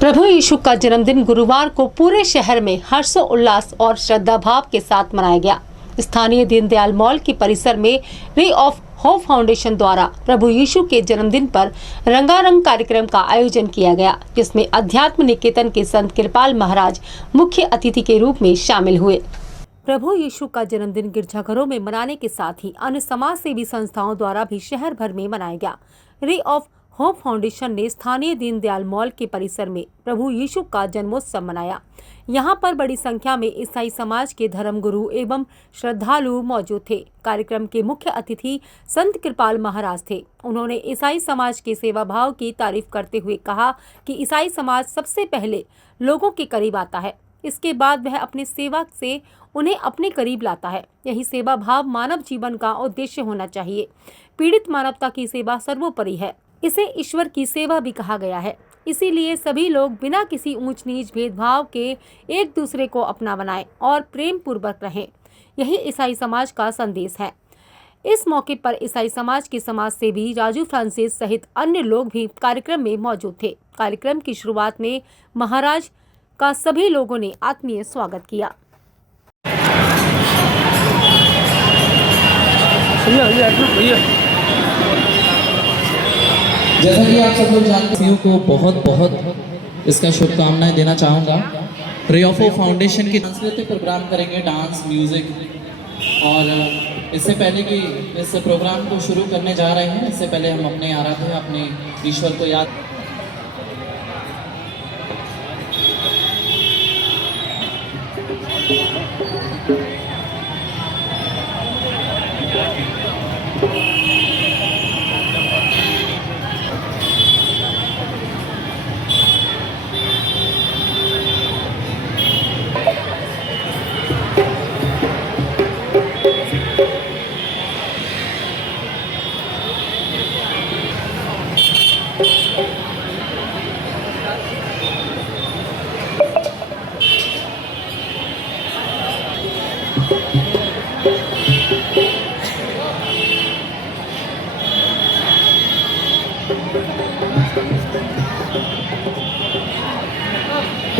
प्रभु यीशु का जन्मदिन गुरुवार को पूरे शहर में हर्षोल्लास और श्रद्धा भाव के साथ मनाया गया। स्थानीय दीनदयाल मॉल के परिसर में रे ऑफ होप फाउंडेशन द्वारा प्रभु यीशु के जन्मदिन पर रंगारंग कार्यक्रम का आयोजन किया गया, जिसमें अध्यात्म निकेतन के संत कृपाल महाराज मुख्य अतिथि के रूप में शामिल हुए। प्रभु यीशु का जन्मदिन गिरजाघरों में मनाने के साथ ही अन्य समाज सेवी संस्थाओं द्वारा भी शहर भर में मनाया गया। रे ऑफ होप फाउंडेशन ने स्थानीय दीनदयाल मॉल के परिसर में प्रभु यीशु का जन्मोत्सव मनाया। यहाँ पर बड़ी संख्या में ईसाई समाज के धर्मगुरु एवं श्रद्धालु मौजूद थे। कार्यक्रम के मुख्य अतिथि संत कृपाल महाराज थे। उन्होंने ईसाई समाज के सेवा भाव की तारीफ करते हुए कहा कि ईसाई समाज सबसे पहले लोगों के करीब आता है, इसके बाद वह अपने सेवा से उन्हें अपने करीब लाता है। यही सेवा भाव मानव जीवन का उद्देश्य होना चाहिए। पीड़ित मानवता की सेवा सर्वोपरि है। इसे ईश्वर की सेवा भी कहा गया है। इसीलिए सभी लोग बिना किसी ऊंच नीच भेदभाव के एक दूसरे को अपना बनाएं और प्रेम पूर्वक रहें। यही ईसाई समाज का संदेश है। इस मौके पर ईसाई समाज के समाज सेवी राजू फ्रांसिस सहित अन्य लोग भी कार्यक्रम में मौजूद थे। कार्यक्रम की शुरुआत में महाराज का सभी लोगों ने आत्मीय स्वागत किया। जैसा कि आप सब लोग जानते हैं, को बहुत बहुत इसका शुभकामनाएं देना चाहूँगा। रे ऑफ होप फाउंडेशन की सांस्कृतिक प्रोग्राम करेंगे, डांस, म्यूजिक। और इससे पहले कि इस प्रोग्राम को शुरू करने जा रहे हैं, इससे पहले हम अपने आराध्य अपने ईश्वर को याद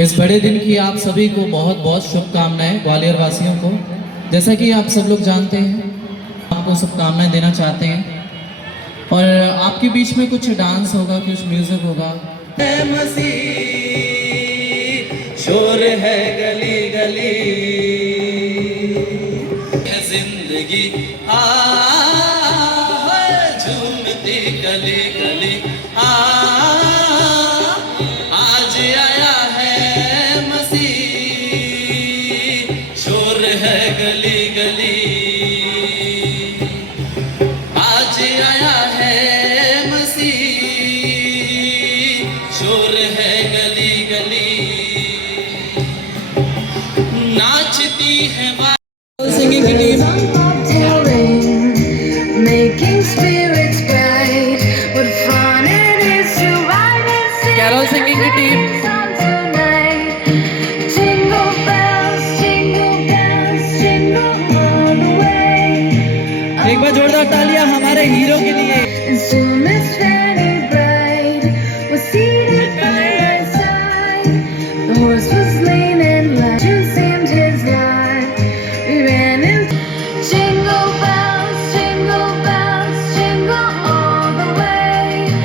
इस बड़े दिन की आप सभी को बहुत बहुत शुभकामनाएं, ग्वालियर वासियों को। जैसा कि आप सब लोग जानते हैं, आपको शुभकामनाएं देना चाहते हैं और आपके बीच में कुछ डांस होगा, कुछ म्यूजिक होगा। मसीह शोर है गली गली, जिंदगी झूमती गली गली, आज आया है मसीह, शोर है गली गली, आज आया है मसीह, शोर है गली गली, नाचती है सिंगिंग की टीम। कैरल सिंगिंग की टीम। एक बार जोरदार तालियां हमारे हीरो के लिए।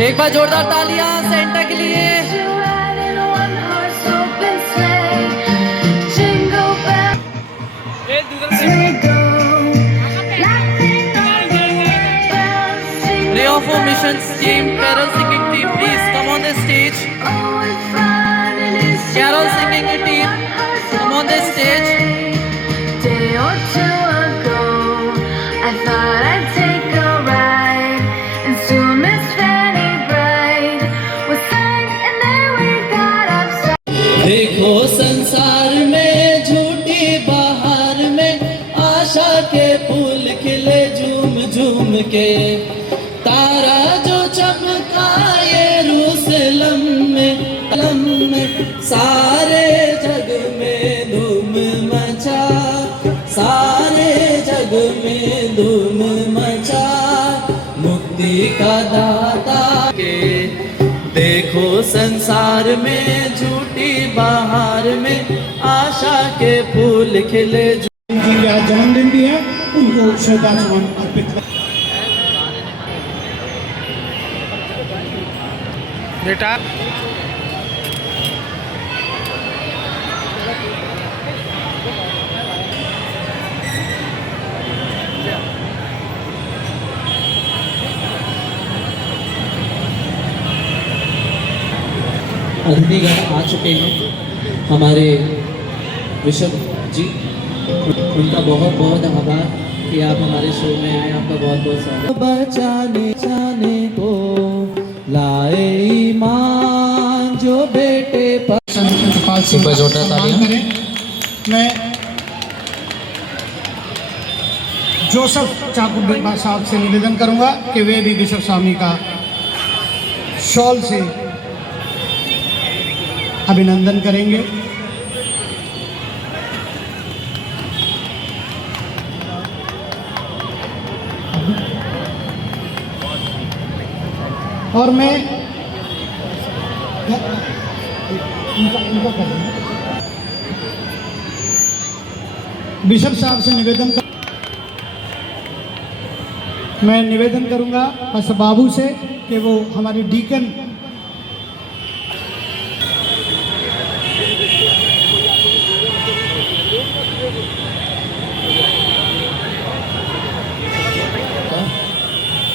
एक बार जोरदार तालियां सेंटा के लिए। Ray of Hope Missions team, carol singing team, please come on the stage. Carol singing team, come on the stage. Day or two ago, I thought I'd take a ride, and soon Miss Fanny Bright was sang, and then we got upset. देखो संसार में झूठी बाहर में आशा के फूल खिले झूम झूम के, तारा जो चमका यरूशलेम में, सारे जग में धूम मचा, सारे जग में धूम मचा, मुक्ति का दाता के देखो संसार में झूठी बाहर में आशा के फूल खिले। जी का जन्मदिन भी है, उनको श्रद्धा सुमन अर्पित कर। बेटा अतिथिगण आ चुके हैं हमारे ऋषभ जी, उनका बहुत बहुत आभार कि आप हमारे शो में आए, आपका बहुत बहुत स्वागत। बचाने जाने को लाए ईमान जो बेटे पर। सुपर जोरदार तालियां। मैं जोसेफ चाकू बिरला साहब से निवेदन करूंगा कि वे भी बिशप स्वामी का शॉल से अभिनंदन करेंगे। और मैं बिशप साहब से मैं निवेदन करूंगा पास्टर बाबू से कि वो हमारे डीकन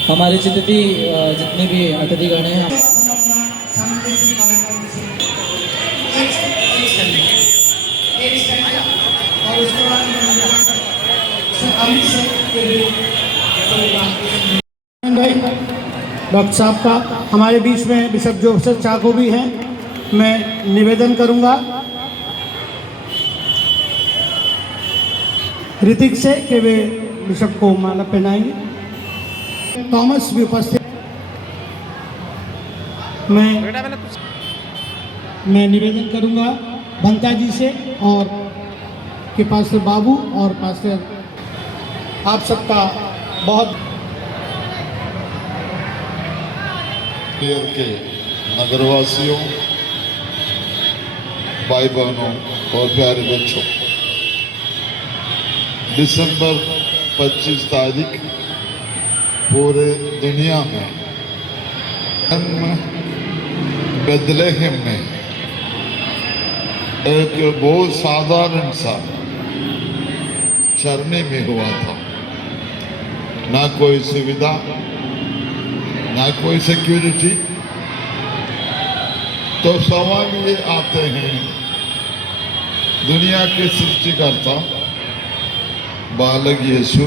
हमारे जितने भी अतिथिगण हैं डॉक्टर साहब का हमारे बीच में बिशप जोसेफ चाको भी हैं। मैं निवेदन करूंगा ऋतिक से कि वे बिशप को माला पहनाएंगे। थॉमस भी उपस्थित। मैं निवेदन करूंगा बंता जी से और के पास्टर बाबू और पास्टर आप सबका बहुत के नगरवासियों, भाई बहनों और प्यारे बच्चों, दिसंबर 25 तारीख पूरे दुनिया में बेथलेहम में एक बहुत साधारण सा चरनी में हुआ था। ना कोई सुविधा, ना कोई सिक्योरिटी। तो सवाल ये आते हैं, दुनिया के सृष्टिकर्ता बालक यीशु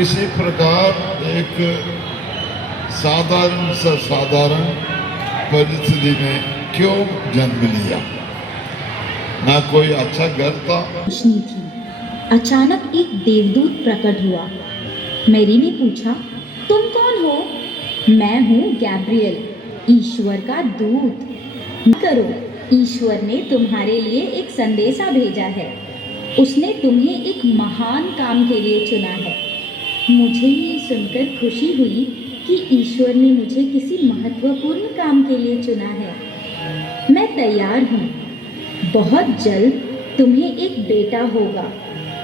इसी प्रकार एक साधारण परिस्थिति में क्यों जन्म लिया? ना कोई अच्छा घर था। रोशनी थी। अचानक एक देवदूत प्रकट हुआ। मैरी ने पूछा, तुम कौन हो? मैं हूँ गैब्रियल, ईश्वर का दूत। करो, ईश्वर ने तुम्हारे लिए एक संदेशा भेजा है। उसने तुम्हें एक महान काम के लिए चुना है। मुझे ये सुनकर खुशी हुई कि ईश्वर ने मुझे किसी महत्वपूर्ण काम के लिए चुना है। मैं तैयार हूँ। बहुत जल्द तुम्हें एक बेटा होगा।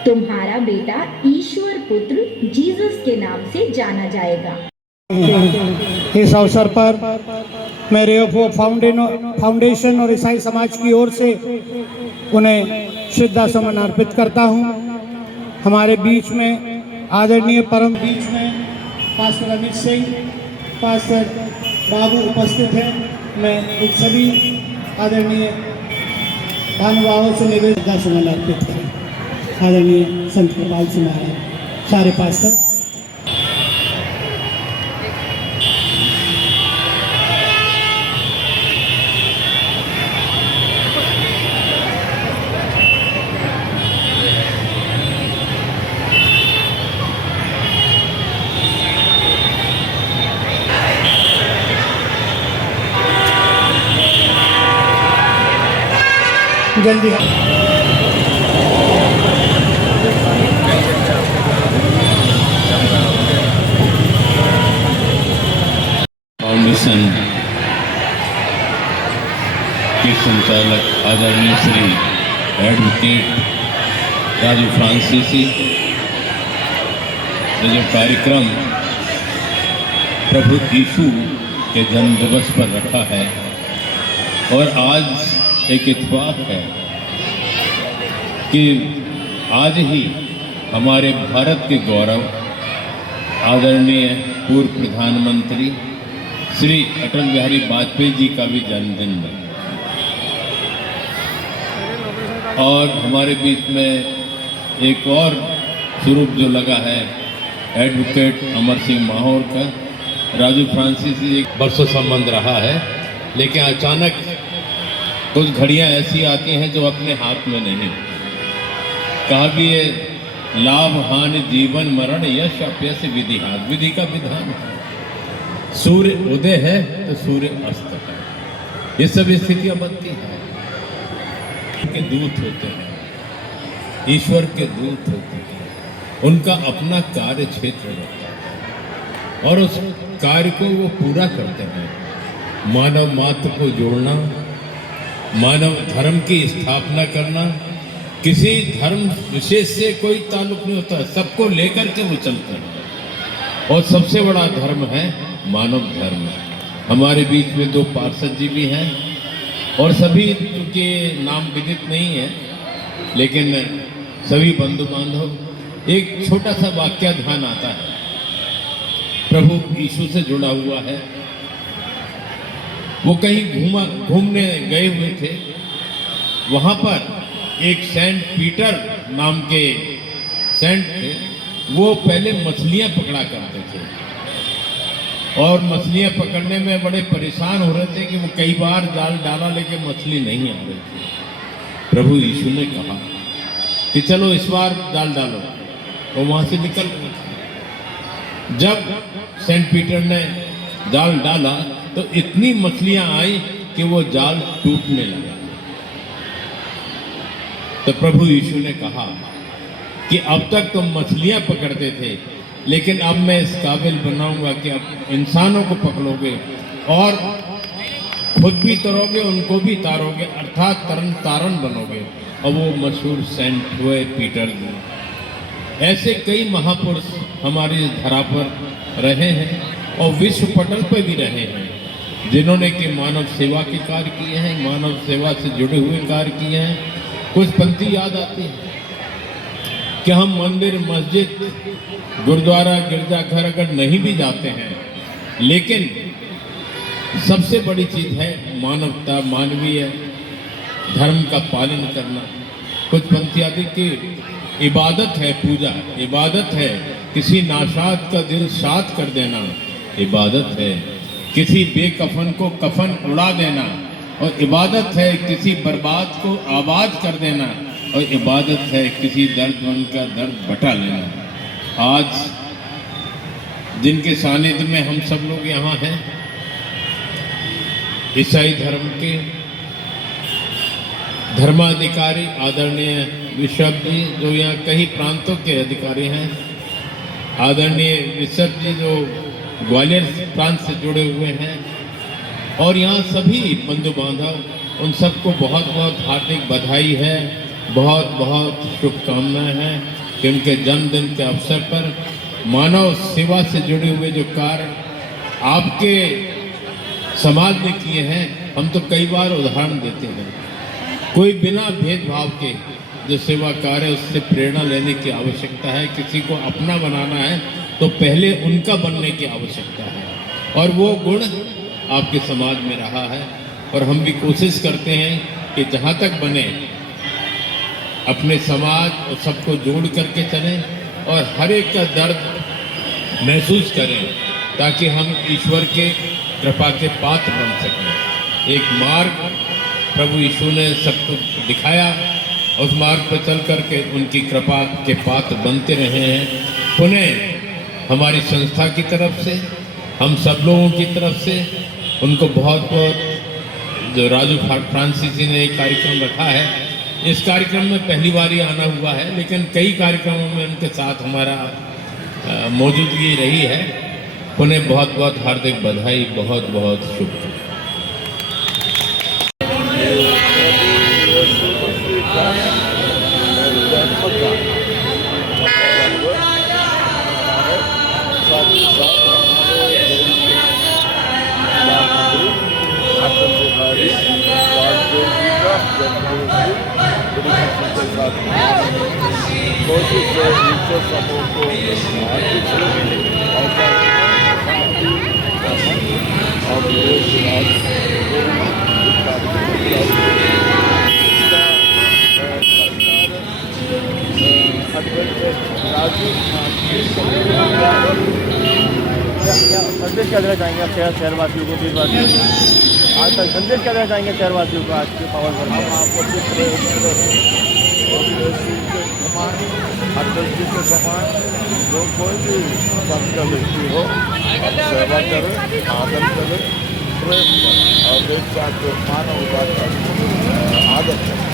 तुम्हारा बेटा ईश्वर पुत्र जीसस के नाम से जाना जाएगा। इस अवसर पर मैं रे ऑफ होप फाउंडेशन और ईसाई समाज की ओर से उन्हें श्रद्धा सुमन अर्पित करता हूँ। हमारे बीच में आदरणीय परम बीच में पास्टर अमित सिंह, पास्टर बाबू उपस्थित हैं। मैं उन सभी आदरणीय भानुभावों से निवेदन श्रद्धा सुमन अर्पित करें। आदरणीय संत कृपाल सिंह महाराज, सारे पास्टर। जल्दी फाउंडेशन के संचालक आदरणीय श्री एडवोकेट राजू फ्रांसीसी ने जो कार्यक्रम प्रभु यीशु के जन्म दिवस पर रखा है, और आज एक इत्तेफाक है कि आज ही हमारे भारत के गौरव आदरणीय पूर्व प्रधानमंत्री श्री अटल बिहारी वाजपेयी जी का भी जन्मदिन है। और हमारे बीच में एक और स्वरूप जो लगा है एडवोकेट अमर सिंह माहौर का, राजू फ्रांसीसी एक बरसों संबंध रहा है, लेकिन अचानक कुछ घड़ियां ऐसी आती हैं जो अपने हाथ में नहीं। कहा भी ये लाभ हानि जीवन मरण यश अपयश विधि हाथ, विधि का विधान है। सूर्य उदय है तो सूर्य अस्त है, ये सब स्थितियां बनती हैं। के दूत होते हैं, ईश्वर के दूत होते हैं, उनका अपना कार्य क्षेत्र होता है और उस कार्य को वो पूरा करते हैं। मानव मात्र को जोड़ना, मानव धर्म की स्थापना करना, किसी धर्म विशेष से कोई ताल्लुक नहीं होता, सबको लेकर के वो चलते हैं। और सबसे बड़ा धर्म है मानव धर्म। हमारे बीच में 2 पार्षद जी भी हैं, और सभी चूँकि नाम विदित नहीं है, लेकिन सभी बंधु बांधव, एक छोटा सा वाक्य ध्यान आता है, प्रभु यीशु से जुड़ा हुआ है। वो कहीं घूमने गए हुए थे, वहाँ पर एक सेंट पीटर नाम के सेंट थे, वो पहले मछलियाँ पकड़ा करते थे और मछलियाँ पकड़ने में बड़े परेशान हो रहे थे कि वो कई बार जाल डाला लेकिन मछली नहीं आ रही थी। प्रभु यीशु ने कहा कि चलो इस बार जाल डालो, तो वहाँ से निकल गए। जब सेंट पीटर ने जाल डाला तो इतनी मछलियाँ आई कि वो जाल टूटने लगा। तो प्रभु यीशु ने कहा कि अब तक तुम मछलियाँ पकड़ते थे, लेकिन अब मैं इस काबिल बनाऊंगा कि अब इंसानों को पकड़ोगे और खुद भी तरोगे, उनको भी तारोगे, अर्थात तरन तारण बनोगे। और वो मशहूर सेंट हुए पीटर जी। ऐसे कई महापुरुष हमारी धरा पर रहे हैं और विश्व पटल पर भी रहे हैं, जिन्होंने कि मानव सेवा के कार्य किए हैं, मानव सेवा से जुड़े हुए कार्य किए हैं। कुछ पंक्ति याद आती है कि हम मंदिर, मस्जिद, गुरुद्वारा, गिरजाघर अगर नहीं भी जाते हैं, लेकिन सबसे बड़ी चीज़ है मानवता, मानवीय धर्म का पालन करना। कुछ पंक्ति आती कि इबादत है पूजा, इबादत है किसी नाशाद का दिल शाद कर देना, इबादत है किसी बेकफन को कफन उड़ा देना, और इबादत है किसी बर्बाद को आबाद कर देना, और इबादत है किसी दर्दमंद का दर्द बटा लेना। आज जिनके सानिध्य में हम सब लोग यहाँ हैं, ईसाई धर्म के धर्माधिकारी आदरणीय विश्व जी, जो यहाँ कई प्रांतों के अधिकारी हैं, आदरणीय विश्व जी जो ग्वालियर प्रांत से जुड़े हुए हैं, और यहाँ सभी बंधु बांधव, उन सबको बहुत बहुत हार्दिक बधाई है, बहुत बहुत शुभकामनाएं हैं कि उनके जन्मदिन के अवसर पर मानव सेवा से जुड़े हुए जो कार्य आपके समाज ने किए हैं, हम तो कई बार उदाहरण देते हैं। कोई बिना भेदभाव के जो सेवा कार्य, उससे प्रेरणा लेने की आवश्यकता है। किसी को अपना बनाना है तो पहले उनका बनने की आवश्यकता है, और वो गुण आपके समाज में रहा है। और हम भी कोशिश करते हैं कि जहाँ तक बने अपने समाज और सबको जोड़ करके चलें और हर एक का दर्द महसूस करें, ताकि हम ईश्वर के कृपा के पात्र बन सकें। एक मार्ग प्रभु यीशु ने सबको दिखाया, उस मार्ग पर चल करके उनकी कृपा के पात्र बनते रहे हैं। पुनः हमारी संस्था की तरफ से, हम सब लोगों की तरफ से उनको बहुत बहुत, जो राजू फ्रांसीसी ने एक कार्यक्रम रखा है, इस कार्यक्रम में पहली बार ही आना हुआ है, लेकिन कई कार्यक्रमों में उनके साथ हमारा मौजूदगी रही है। उन्हें बहुत बहुत हार्दिक बधाई, बहुत बहुत शुभकामनाएं। का जन्म का साथ ही साथ हमारे प्रधानमंत्री अटल बिहारी वाजपेयी जी का जन्मदिन भी बड़ी खुशी के साथ कोशिश है ईश्वर समूह को आर्थिक और संदेश क्या देना चाहेंगे आप शहरवासियों को, देशवासियों को? आज तक संदेश क्या देना चाहेंगे शहरवासियों को आज के पावन पर्व हम आपको अटल जी के समान जो कोई भी संत का व्यक्ति हो सेवा करे, आदर करे, प्रेम करे और एक साथ मानवता का आदर करे।